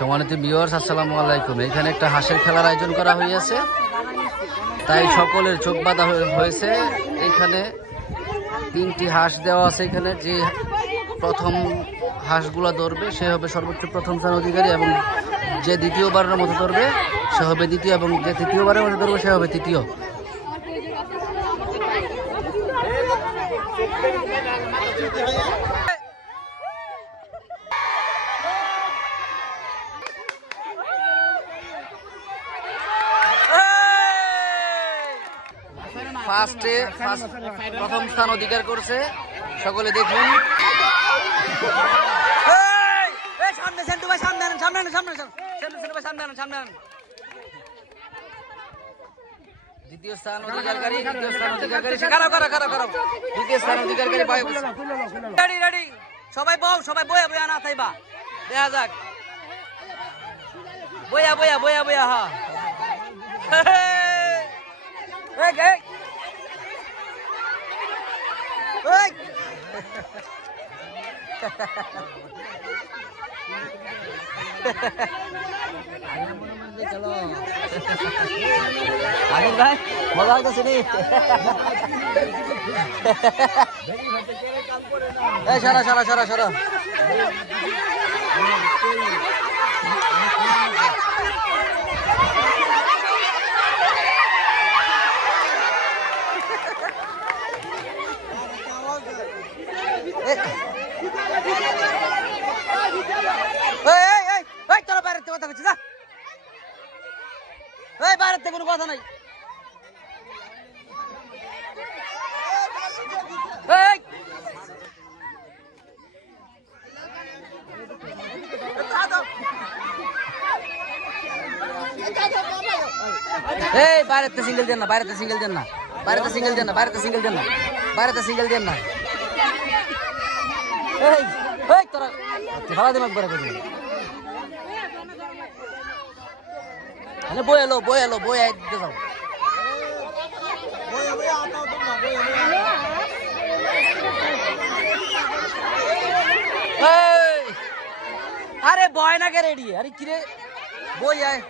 সম্মানিত ভিউয়ার্স, আসসালামু আলাইকুম। এখানে একটা হাঁসের খেলার আয়োজন করা হয়েছে, তাই সকলের চোখ বাঁধা হয়েছে। এখানে 3টি হাঁস দেওয়া আছে। এখানে যে প্রথম হাঁসগুলা ধরবে সে হবে সর্বোচ্চ প্রথম স্থান অধিকারী, এবং যে দ্বিতীয়বারের মতো ধরবে সে হবে দ্বিতীয়, এবং যে তৃতীয়বারের মতো ধরবে সে হবে তৃতীয়। প্রথম স্থান অধিকার করছে, সকলে দেখুন। দ্বিতীয় স্থান অধিকারী, দ্বিতীয় স্থান অধিকারী, দ্বিতীয় স্থান অধিকারী। সবাই বউ, সবাই বইয়া বইয়া না থাইবা, দেখা যাক। বইয়া বইয়া বইয়া বইয়া, হ্যাঁ। আগে ভাই মজা হইতেছে নি? সরা সরা সরা সরা। তোরা বাইরে কথা বলছিস না? বাইরের থেকে কোনো কথা নাই। বাইরেতে সিঙ্গেল দেন না, বাইরেতে সিঙ্গেল দেন না, বাইরেতে সিঙ্গেল দেন না, বাইরেতে সিঙ্গেল দেন না, বাইরেতে সিঙ্গেল দেন না। তোরা ভাড়া দেন একবারে করে। বই এলো বই এলো বই দিতে যাও। আরে বয় না কে রেডি? আরে কিরে বই আয়।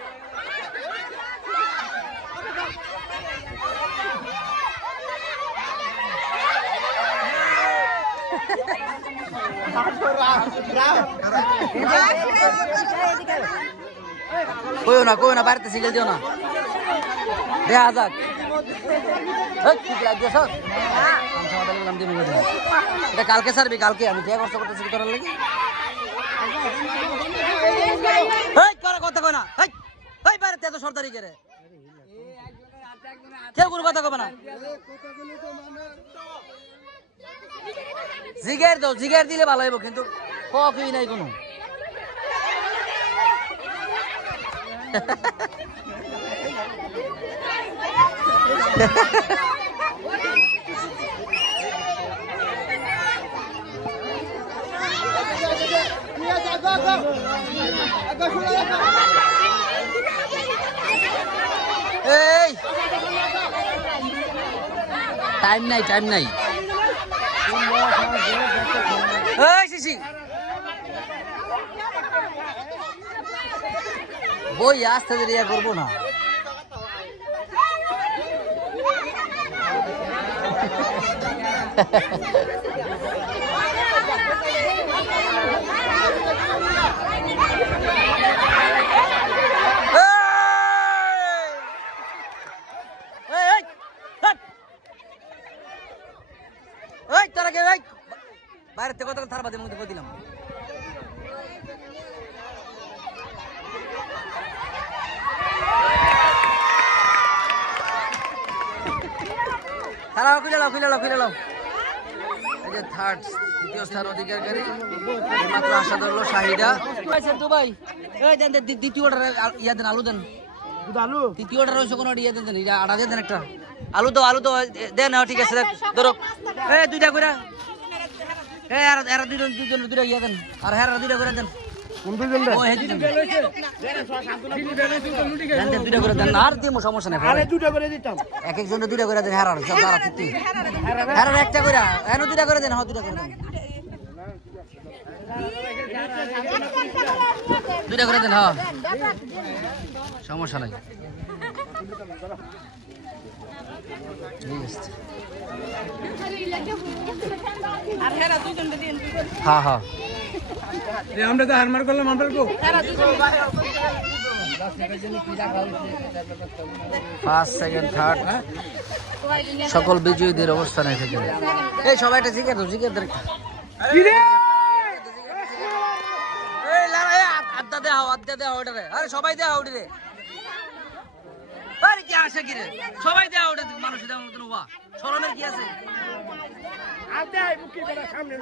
কইও না কইও না, বাড়িতে সিঙ্গেল দিও না, দেখা যাক। এটা কালকে সারবি, কালকে আমি যে কষ্ট করতেছি করার লাগে। কথা কয় না, বাড়িতে এত সরকারি করে কেউ কোনো কথা কবে না। জিগের দাও, জিগের দিলে ভালো হইব, কিন্তু কই নাই কোনো। টাইম নাই, টাইম নাই। বই আসতে দেরি করবো না। বাইরে থেকে কথা থার বাদে মুখ দিলাম। দ্বিতীয় স্থান অধিকারী মাত্র আশা ধরলো শাহিদা। ভাই দ্বিতীয়টা ইয়া দেন, আলু দেন, তৃতীয়টা রয়েছে কোনো ইয়া দেন, আটা দেন, একটা আলু দাও, আলু দাও দেন। ঠিক আছে ধরো, দুইটা করে, দুইটা ইয়া দেন, আর হ্যাঁ দুইটা করে দেন। সমস্যা নেই, এক একজনের দুইটা করে দেন। হ্যাঁ একটা করে, হ্যাঁ দুইটা করে দেন, হ্যাঁ দুইটা করে দেন। দুইটা করে দেন, হ্যাঁ সমস্যা নাই। হ্যাঁ হ্যাঁ আমরা তো হারমার করলাম আমরা ফার্স্ট সেকেন্ড থার্ড সকল বিজয়ীদের অবস্থান এসেছে। এই সবাই একটা জিজ্ঞেস দাও, জিজ্ঞেস দাও। আড্ডা দেওয়া আড্ডা দেওয়া ওটারে, আরে সবাই দেওয়া ওটি রে, আরে কি আসে কি রে, সবাই দেওয়া ওটা, মানুষ দেওয়ার মতন হওয়া শরমের কি আছে? সামনে